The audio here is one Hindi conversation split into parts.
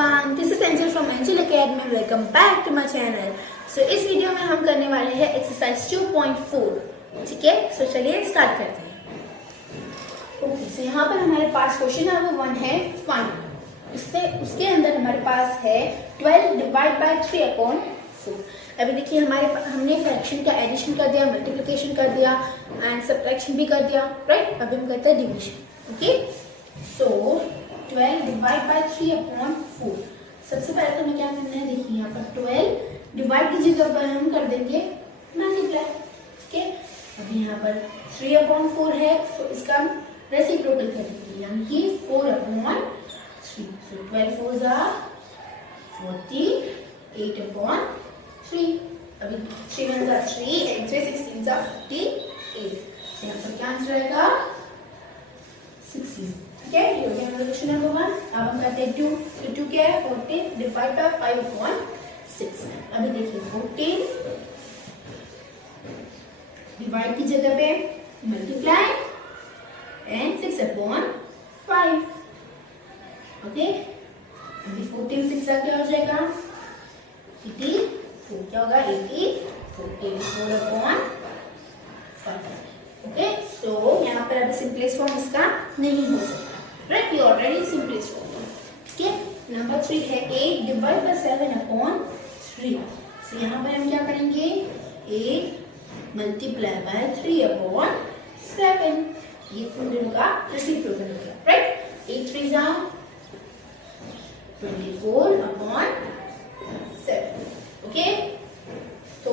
everyone, this is Angel from Angel Academy. Welcome back to my channel. So इस वीडियो में हम करने वाले हैं एक्सरसाइज 2.4. ठीक है, सो चलिए स्टार्ट करते हैं. ओके, सो यहाँ पर हमारे पास क्वेश्चन नंबर 1 है फाइंड. उसके अंदर हमारे पास है 12 डिवाइड बाय 3/4. अभी देखिए हमने फ्रैक्शन का एडिशन कर दिया, मल्टीप्लिकेशन कर दिया एंड सब्ट्रैक्शन भी कर दिया, राइट. अभी हम करते हैं division. Okay, so 12 divide by 3/4. सबसे पहले तो हमें क्या करना है, देखिए यहाँ पर 12 डिवाइड की जगह पर हम कर देंगे मल्टीप्लाई. ठीक है, अभी यहाँ पर 3/4 है, तो इसका हम रेसिप्रोकल करेंगे, यानी कि 4/3. So 12 4s are 40, 8/3. अभी 3 1s are 3 and 3 16s are 48. तो यहाँ पर क्या आंसर आएगा 16. ठीक है, ये हो गया हमारा क्वेश्चन नंबर 1. अब हम करते हैं 2. तो 2 क्या है, 14 डिवाइड बाय 5/6. अभी देखिए 14 डिवाइड की जगह पे मल्टीप्लाई एंड 6/5. ओके, अभी 14 6 क्या हो जाएगा 84. क्या होगा 84/5. ओके, सो यहाँ पर अभी सिंपलेस्ट फॉर्म इसका नहीं हो सकता, राइट. ये ऑलरेडी सिंपलेस्ट फॉर्म. ठीक है, नंबर 3 है 8 डिवाइड बाय 7/3. सो यहाँ पर हम क्या करेंगे, 8 मल्टीप्लाई बाय 3/7. ये फुल का रेसिप्रोकल हो गया, राइट. 8 3s are 24/7. ओके, तो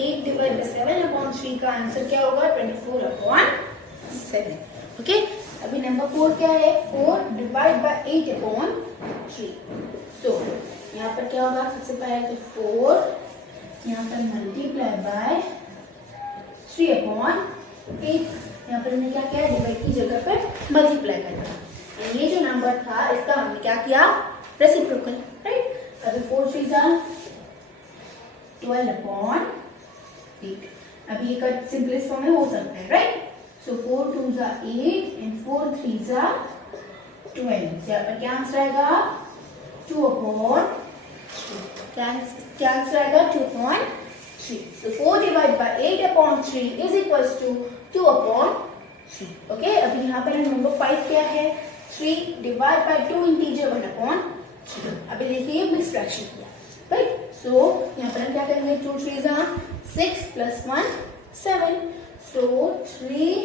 8 डिवाइड बाय 7/3 का आंसर क्या होगा 24/7. ओके, अभी नंबर 4 क्या है, 4 डिवाइड बाय 8/3. सो यहाँ पर क्या होगा, सबसे पहले तो 4 यहाँ पर मल्टीप्लाई बाय 3/8. यहाँ पर हमने क्या किया, डिवाइड की जगह पर मल्टीप्लाई कर दिया. ये जो नंबर था इसका हमने क्या किया, रेसिप्रोकल, राइट. अभी 4 3s are 12/8. अभी ये सिंपलेस्ट फॉर्म में हो सकता है, right. So 4 2s are 8 and 4 3s are 12. यहाँ पर क्या आंसर आएगा 2/3. क्या आंसर आएगा 2/3. So 4 divided by 8/3 is equals to 2/3. Okay, अभी यहाँ पर नंबर 5 क्या है, 3 डिवाइड बाय 2 इंटीजर 1/3. अभी देखिए मिक्स फ्रैक्शन किया, राइट. सो यहाँ पर हम क्या करेंगे, 2 3s are 6 plus 1 7. So 3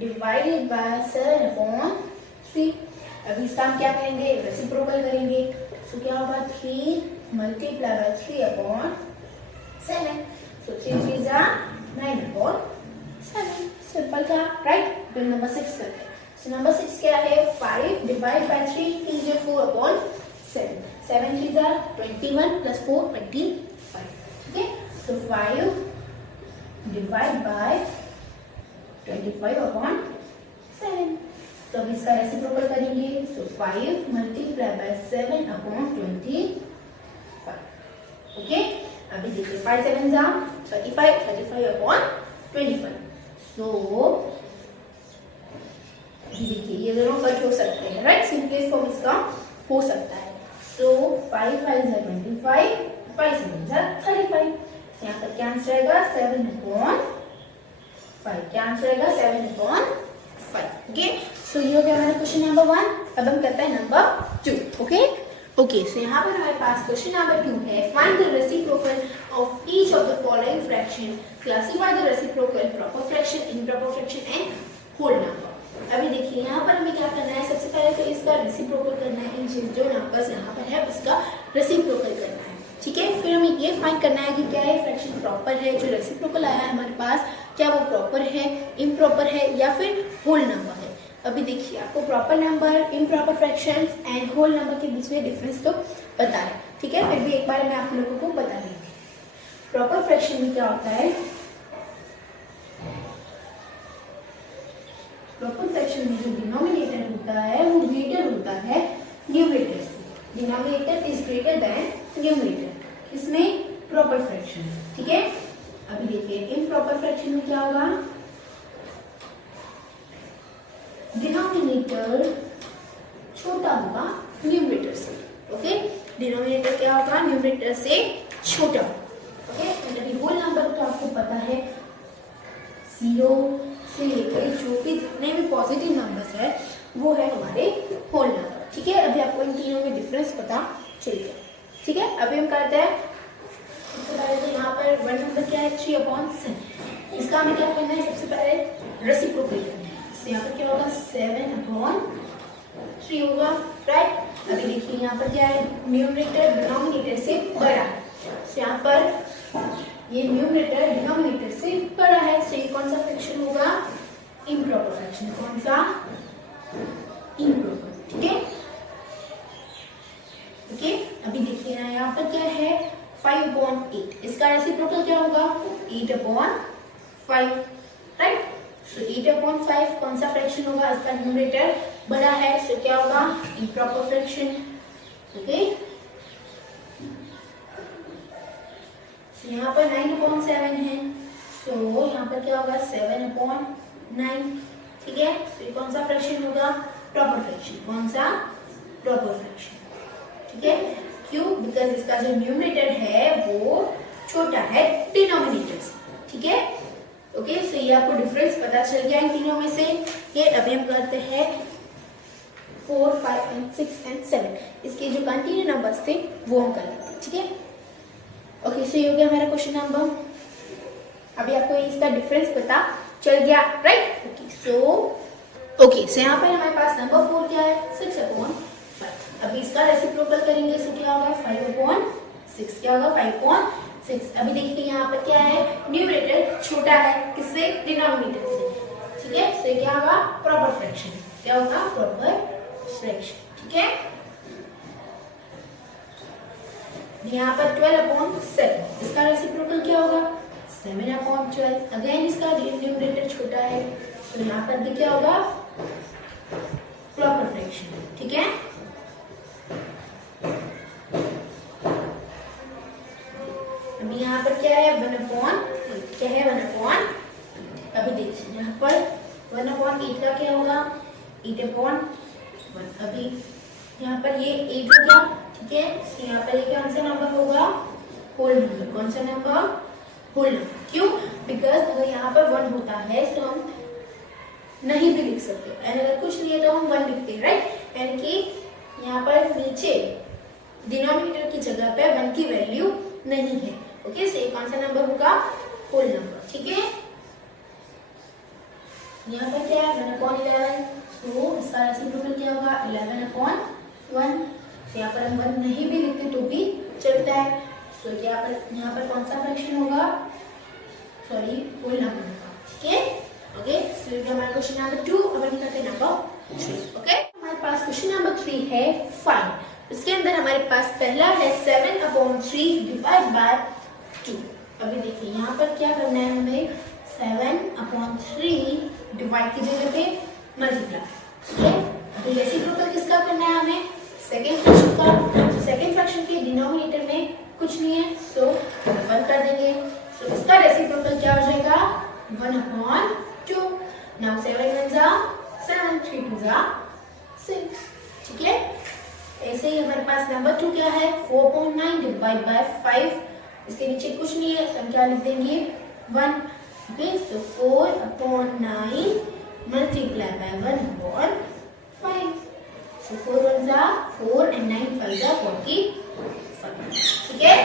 divided by 7/3. अभी इसका हम क्या करेंगे, रेसिप्रोकल करेंगे. सो क्या होगा 3 multiply by 3/7. So 3 3s are 9/7. Simple था, राइट. फिर नंबर 6 करते हैं. सो नंबर 6 क्या है, 5 divide by 3 integer 4/7. 7 3s are 21 plus 4 25. ठीक है, so 5 डिवाइड बाय 25/7. तो अब इसका रेसिप्रोकल करेंगे. सो 5 मल्टीप्लाई बाय 7/25. ओके, अभी देखिए 5 7s are 35 35/25. सो देखिए ये दोनों कट हो सकते हैं, राइट. सिंपलेस्ट फॉर्म इसका हो सकता है. सो 5 5s are 25, 5 7s are 35. यहाँ पर क्या आंसर आएगा 7/5. क्या आंसर आएगा 7/5. ओके, सो ये हो गया हमारा क्वेश्चन नंबर 1. अब हम करते हैं नंबर 2. ओके, सो यहाँ पर हमारे पास क्वेश्चन नंबर 2 है, find the reciprocal of each of the following fraction, classify the reciprocal, proper fraction, improper fraction and whole number. अभी देखिए यहाँ पर हमें क्या करना है, सबसे पहले तो इसका रेसिप्रोकल करना है. इन जो नंबर्स यहाँ पर है उसका रेसिप्रोकल करना है. ठीक है, फिर हमें ये फाइंड करना है कि क्या ये फ्रैक्शन प्रॉपर है, जो रेसिप्रोकल आया है हमारे पास क्या वो प्रॉपर है, इम्प्रॉपर है या फिर होल नंबर है. अभी देखिए आपको proper number, improper fraction and whole number के बीच में डिफरेंस तो पता है. ठीक है, फिर भी एक बार मैं आप लोगों को बता दूंगी. प्रॉपर फ्रैक्शन में क्या होता है, प्रॉपर फ्रैक्शन में जो डिनोमिनेटर होता है वो ग्रेटर होता है न्यूमरेटर से. Denominator is greater than numerator. इसमें प्रॉपर फ्रैक्शन. ठीक है, अभी देखिए इम्प्रॉपर फ्रैक्शन में क्या होगा, डिनोमिनेटर छोटा होगा न्यूमरेटर से. डिनोमिनेटर क्या होगा, न्यूमरेटर से छोटा। ओके, मतलब होल नंबर तो आपको पता है 0 से लेकर जो भी जितने भी पॉजिटिव नंबर्स है वो है हमारे होल नंबर। ठीक है, अभी आपको इन तीनों में डिफरेंस पता चल गया। ठीक है, अभी हम करते हैं सबसे पहले तो यहाँ पर वन नंबर क्या है 3/7। इसका हमें क्या करना है, सबसे पहले रेसिप्रोकेट करना है। तो यहाँ पर क्या होगा 7/3 होगा, राइट। अभी देखिए यहाँ पर क्या है, न्यूमरेटर डिनोमिनेटर से बड़ा है। तो यहाँ पर ये न्यूमरेटर डिनोमिनेटर से बड़ा है, तो ये कौन सा फ्रैक्शन होगा, इम्प्रॉपर फ्रैक्शन। कौन सा, इम्प्रॉपर। ठीक है, ओके। अभी देखिए ना यहाँ पर क्या है 5/8, इसका रेसिप्रोकल क्या होगा 8/5, राइट। सो 8/5 कौन सा फ्रैक्शन होगा, इसका न्यूमरेटर बड़ा है, सो क्या होगा, इम्प्रॉपर फ्रैक्शन। ओके, सो यहाँ पर 9/7 है, सो यहाँ पर क्या होगा 7/9। ठीक है, सो कौन सा फ्रैक्शन होगा, प्रॉपर फ्रैक्शन। कौन सा, प्रॉपर फ्रैक्शन। ठीक है, क्यों, बिकॉज इसका जो न्यूमरेटर है वो छोटा है डिनोमिनेटर से। ठीक है, ओके। सो ये आपको डिफरेंस पता चल गया इन तीनों में से। ये अभी हम करते हैं 4, 5 and 6 and 7, इसके जो कंटिन्यू नंबर्स थे वो हम कर लेते हैं। ठीक है, ओके। सो ये हो गया हमारा क्वेश्चन नंबर। अभी आपको इसका डिफरेंस पता चल गया, राइट। ओके, सो यहाँ पर हमारे पास नंबर 4 क्या है 6/5। अभी इसका रेसिप्रोकल करेंगे, सो क्या होगा 5/6। क्या होगा 5/6। अभी देखिए यहाँ पर क्या है, न्यूमरेटर छोटा है किससे, डिनोमिनेटर से। ठीक है, सो क्या होगा, प्रॉपर फ्रैक्शन। क्या होगा, प्रॉपर फ्रैक्शन। ठीक है, यहाँ पर 12/7, इसका रेसिप्रोकल क्या होगा 7/12। अगेन इसका न्यूमरेटर छोटा है, तो यहाँ पर भी क्या होगा, प्रॉपर फ्रैक्शन। ठीक है, अभी यहाँ पर क्या है 1/8, क्या है 1/8। अभी देखिए यहाँ पर 1/8 का क्या होगा 8/1। अभी यहाँ पर ये 8 हो गया। ठीक है, तो यहाँ पर ये कौन सा नंबर होगा, होल नंबर। कौन सा नंबर, होल नंबर। क्यों, बिकॉज अगर यहाँ पर 1 होता है तो हम नहीं भी लिख सकते, एंड अगर कुछ नहीं है तो हम 1 लिखते हैं, राइट। एंड कि यहाँ पर नीचे डिनोमिनेटर की जगह पे 1 की वैल्यू नहीं है। ओके, सो ये कौन सा नंबर होगा, होल नंबर। ठीक है, यहाँ पर क्या है 1/11, तो इसका रेसिप्रोकल क्या होगा 11/1। यहाँ पर हम 1 नहीं भी लिखते तो भी चलता है। सो यहाँ पर कौन सा फ्रैक्शन होगा, सॉरी, होल नंबर होगा। ठीक है, ओके। सो ये हमारा क्वेश्चन नंबर 2। अब हम करते हैं नंबर 3। ओके, हमारे पास क्वेश्चन नंबर 3 है 5। इसके अंदर हमारे पास पहला है 7/3 डिवाइड बाय 2। अभी देखिए यहाँ पर क्या करना है हमें, 7/3 डिवाइड की जगह पे मल्टीप्लाई। ठीक है, अभी रेसिप्रोकल किसका करना है हमें, सेकेंड फ्रैक्शन का। सेकेंड फ्रैक्शन के डिनोमिनेटर में कुछ नहीं है, सो 1 कर देंगे। सो इसका रेसिप्रोकल क्या हो जाएगा 1/2। नाउ 7 1 जा 7, 3 2 जा 6। ठीक है, ऐसे ही हमारे पास नंबर 2 क्या है 4/9 डिवाइड बाय 5। इसके नीचे कुछ नहीं है, हम क्या लिख देंगे 1। Okay, so 4/9 multiply by 1/5। सो 4 1 जा 4 and 9 5 जा 45। ठीक है,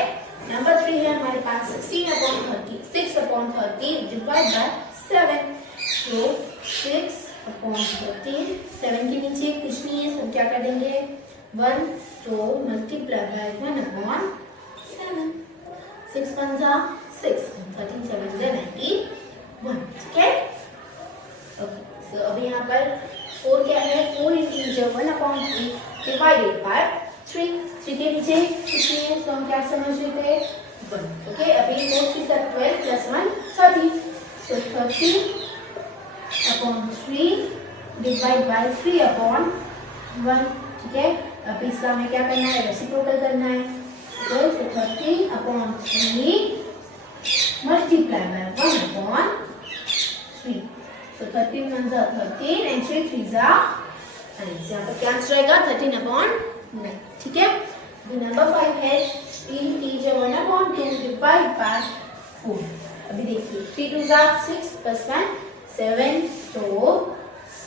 नंबर 3 है हमारे पास 6/30 डिवाइड बाय 7। सो 6/13, 7 के नीचे कुछ नहीं है, हम क्या कर देंगे 1, तो मल्टीप्लाई बाय 1/7। 6 1 जा 6, 13 7 जा 91। ठीक है, ओके। सो अभी यहाँ पर 4 क्या है 4 इंटीजर 1/3 डिवाइडेड बाय 3। 3 के नीचे कुछ नहीं है, तो हम क्या समझ लेते हैं 1। ओके, अभी 4 की साथ 12 प्लस 1 30। So 30/3 divide by 3/1। ठीक है, अब इसका हमें क्या करना है रेसिप्रोकल करना है। तो 30/3 मल्टीप्लाई बाय 1/3। तो 13 1 जा 13 and 3 3 जा, यहाँ पर क्या आंसर आएगा 13/9। ठीक है, नंबर 5 है 3 इंटीजर 1/2 डिवाइड बाय 4। अभी देखिए 3 2 जा 6 प्लस 1 7, तो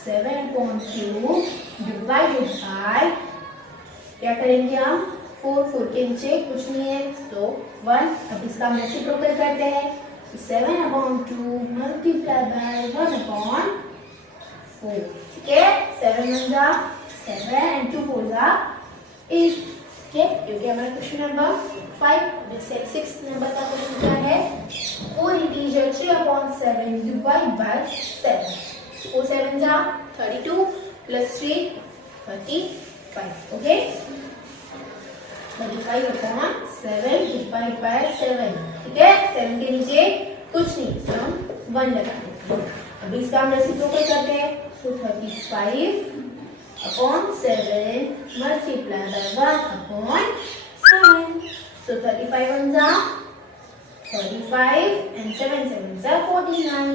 7/2 डिवाइडेड बाय, क्या करेंगे हम, 4 के नीचे कुछ नहीं है तो 1। अब इसका हम रेसिप्रोकल करते हैं, 7/2 मल्टीप्लाई बाय 1/4। ठीक है, 7 1 जा 7 and 2 4 जा 8। ठीक है, क्योंकि हमारा क्वेश्चन नंबर 5। 6 नंबर का क्वेश्चन क्या है, 4 इंटीजर 3/7 डिवाइड बाय 7। 4 7 जा 32 प्लस 3 35। Okay, 35/7 divide by 7। ठीक है, 7 के नीचे कुछ नहीं तो हम 1 लगा देते हैं। अभी इसका हम रेसिप्रोकल करते हैं, तो 35/7 मल्टीप्लाई बाय 1/7। So 35 1 जा 35 and 7 7 जा 49।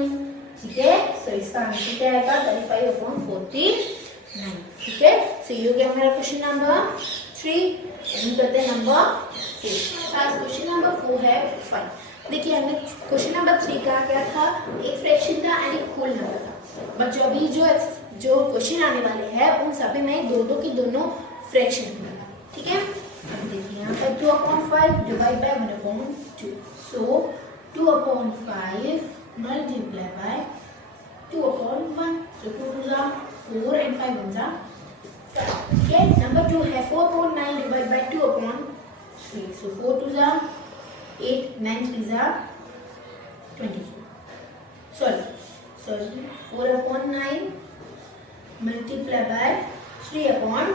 ठीक है, सो इसका आंसर क्या आएगा, 35/49। ठीक है, सो ये हो गया हमारा क्वेश्चन नंबर 3। करते हैं नंबर 4। क्वेश्चन नंबर 4 है 5। देखिए हमने क्वेश्चन नंबर 3 का क्या था, एक फ्रैक्शन था एंड एक होल नंबर था, बट जो अभी जो क्वेश्चन आने वाले हैं उन सभी में दोनों की दोनों फ्रैक्शन होगा। ठीक है, अब देखिए यहाँ पर 2/5 divide by 1/2। So 2/5 multiply by 2/1। सो 2 2 जा 4 and 5 1 जा 5। ठीक है, नंबर 2 है 4/9 डिवाइड बाय 2/3। सो 4 2 जा 8 9 3 जा 24। Sorry 4/9 multiply by 3/2।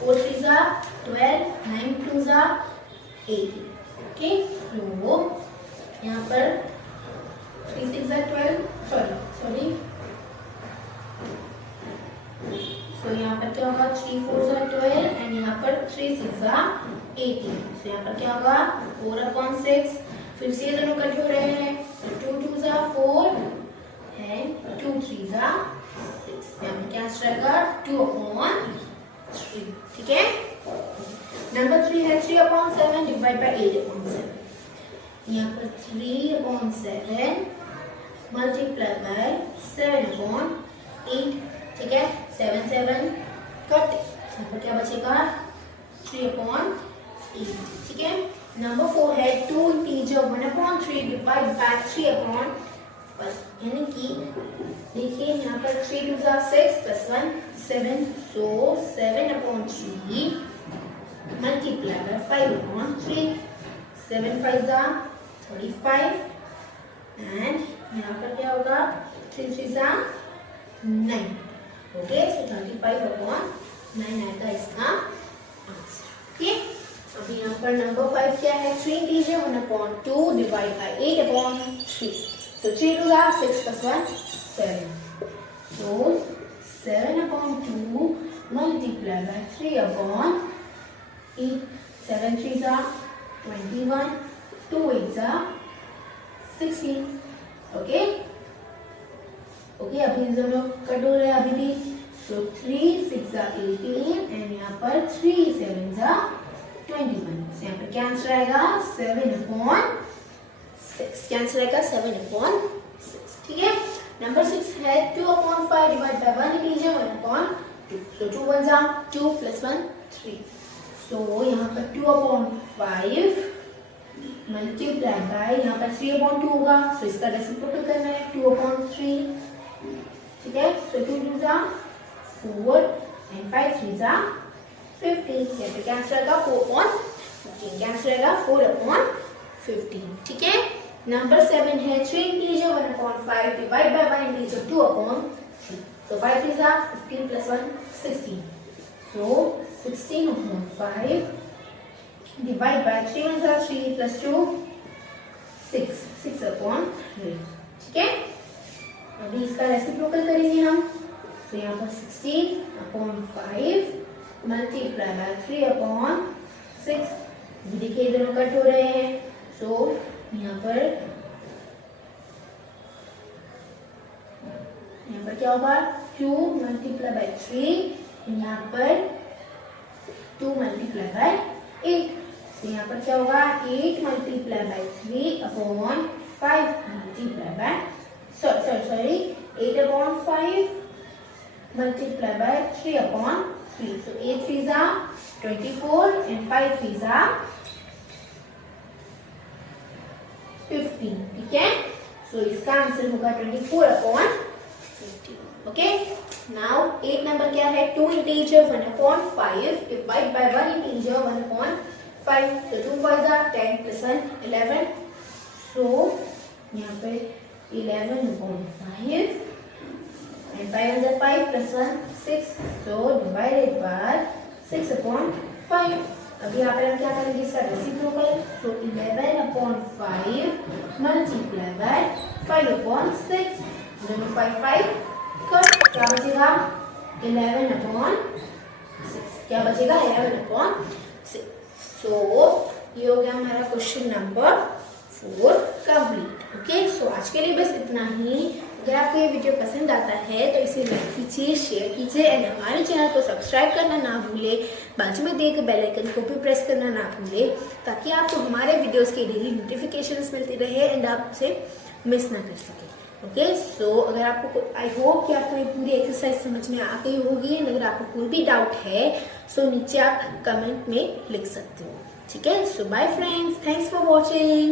4 3 जा 12 9 2 जा 18। ओके, सो यहाँ पर 3 6 जा 12, सॉरी तो यहाँ पर क्या होगा, 3 4 जा 12 एंड यहाँ पर 3 6 जा 18। तो यहाँ पर क्या होगा 4/6। फिर से ये दोनों कट हो रहे हैं, 2 2 जा 4 एंड 2 3 जा 6। यहाँ पर क्या आंसर आएगा 2/3। ठीक है, नंबर 3 है 3/7 डिवाइड बाय 8/7। यहाँ पर 3/7 मल्टीप्लाई बाय 7/8। ठीक है, 7 7 कट, यहाँ पर क्या बचेगा 3/8। ठीक है, नंबर 4 है 2 इंटीजर 1/3 डिवाइड बाय 3/1। यानी कि देखिए यहाँ पर 3 2 जा 6 प्लस 1 7। So 7/3 multiply by 5/3। 7 5 जा 35 एंड यहाँ पर क्या होगा 3 3 जा 9। ओके, सो 35/9 आएगा इसका आंसर। ठीक है, अभी यहाँ पर नंबर 5 क्या है, 3 इंटीजर 1/2 डिवाइड बाय 8/3। तो 3 2 जा 6 प्लस 1 7। So 7/2 multiply by 3/8। 7 3 जा 21, 2 8 जा 16। ओके, अभी दोनों कट हो रहे हैं अभी भी। तो 3 6 जा 18 एंड यहाँ पर 3 7 जा 21। यहाँ पर क्या आंसर आएगा 7/6। क्या आंसर आएगा 7/6। ठीक है, नंबर 6 है 2/5 डिवाइड बाय 1 इंटीजर 1/2। सो 2 1 जा 2 प्लस 1 3। सो यहाँ पर 2/5 मल्टीप्लाई बाय, यहाँ पर 3/2 होगा, सो इसका रेसिप्रोकल करना है 2/3। ठीक है, सो 2 2 जा 4 एंड 5 3 जा 15। यहाँ पे क्या आंसर आएगा 4/15। क्या आंसर आएगा 4/15। ठीक है, नंबर 7 है 3 इंटीजर 1/5 डिवाइड बाय 1 इंटीजर 2/3। तो 5 3 जा 15 प्लस 1 16। सो 16/5 डिवाइड बाय 3 1 जा 3 प्लस 2 6 6/3। ठीक है, अभी इसका रेसिप्रोकल करेंगे हम। तो यहाँ पर 16/5 मल्टीप्लाई बाय 3/6। देखिए दोनों कट हो रहे हैं, सो यहाँ पर क्या होगा 2 मल्टीप्लाई बाय 3, यहाँ पर 2 मल्टीप्लाई बाय 8। तो यहाँ पर क्या होगा 8 multiply by 3 upon 5 multiply by sorry 8 upon 5 multiply by 3 upon 3। So 8 3s are 24 and 5 3s are 15. ठीक है, so इसका आंसर होगा 24 अपॉन 15. ओके, नाउ 8 नंबर क्या है 2 integer 1 upon 5 divide by 1 integer 1 upon 5. तो 2 5s are 10 plus 1 11. so यहाँ पे 11 upon 5 and 5 is 5 plus 1 6. so divided by 6 upon 5. अभी यहाँ पर हम क्या करेंगे इसका reciprocal. so 11 upon 5 multiply by 5 upon 6. दोनों 5 5 कट, क्या बचेगा 11 upon 6. क्या बचेगा 11 upon 6. so ये हो गया हमारा क्वेश्चन नंबर 4 कंप्लीट. ओके, सो आज के लिए बस इतना ही. अगर आपको ये वीडियो पसंद आता है तो इसे लाइक कीजिए, शेयर कीजिए एंड हमारे चैनल को सब्सक्राइब करना ना भूले. बाजू में दिए गए बेल आइकन को भी प्रेस करना ना भूले ताकि आपको हमारे वीडियोस के डेली नोटिफिकेशंस मिलती रहे एंड आप उसे मिस ना कर सके. ओके, सो अगर आपको आई होप कि आपको ये पूरी एक्सरसाइज समझ में आ गई होगी एंड अगर आपको कोई भी डाउट है सो नीचे आप कमेंट में लिख सकते हो. ठीक है, so bye friends, thanks for watching.